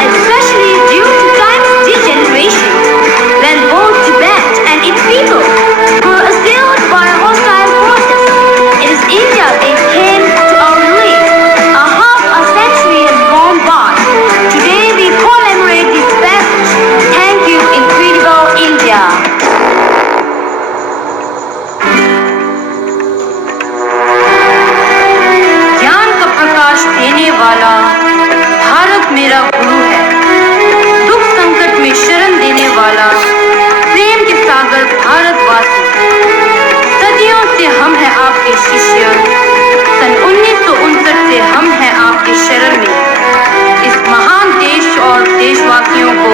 Especially due to time's degeneration, when both Tibet and its people were assailed by hostile forces. It is India that came to our relief. A half a century has gone by. Today we commemorate this passage. Thank you, incredible India. ज्ञान का प्रकाश देने वाला भारत मेरा गुरु है। दुख संकट में शरण देने वाला प्रेम के सागर भारतवासी। सदियों से हम हैं आपके शिष्य। सन 1959 से हम हैं आपके शरण में। इस महान देश और देशवासियों को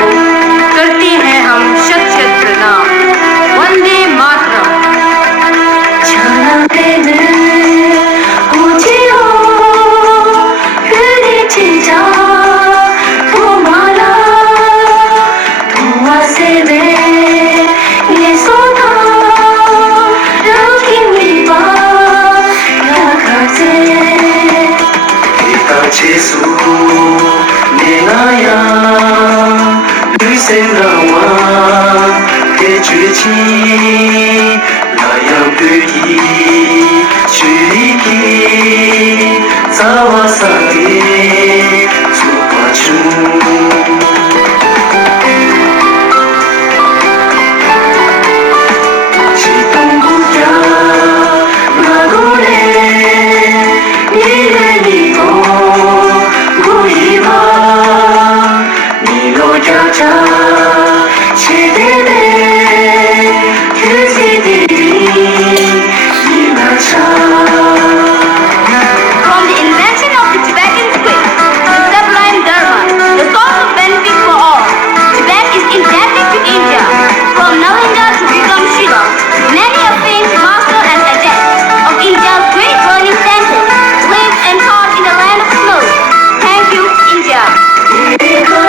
करते हैं हम शत शत प्रणाम। वंदे मातरम। तुम्हारा धुआं से Sawasati Supachu Chitang Buddha Nagore Nire Nigo Guiva Nilo Jaja Chidene Kizidiri Inacha From the invention of the Tibetan script to the sublime Dharma, the source of benefit for all, Tibet is indebted to India. From Nalinda to Vikram Shila, many a famed master and adept of India's great learning centers live and taught in the land of snow. Thank you, India. Thank you,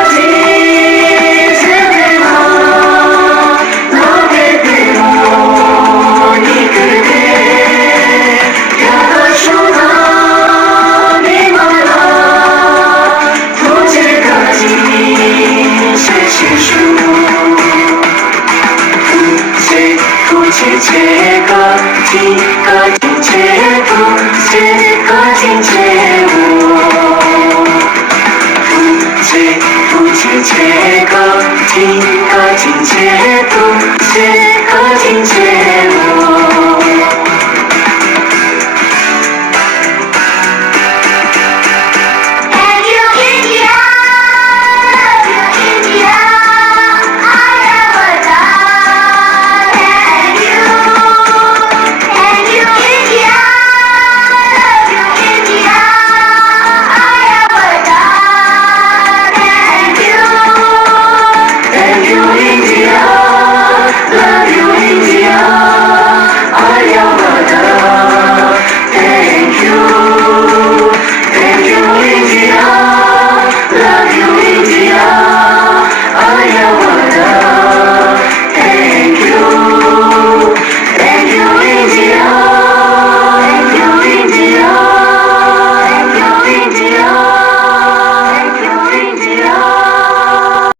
India.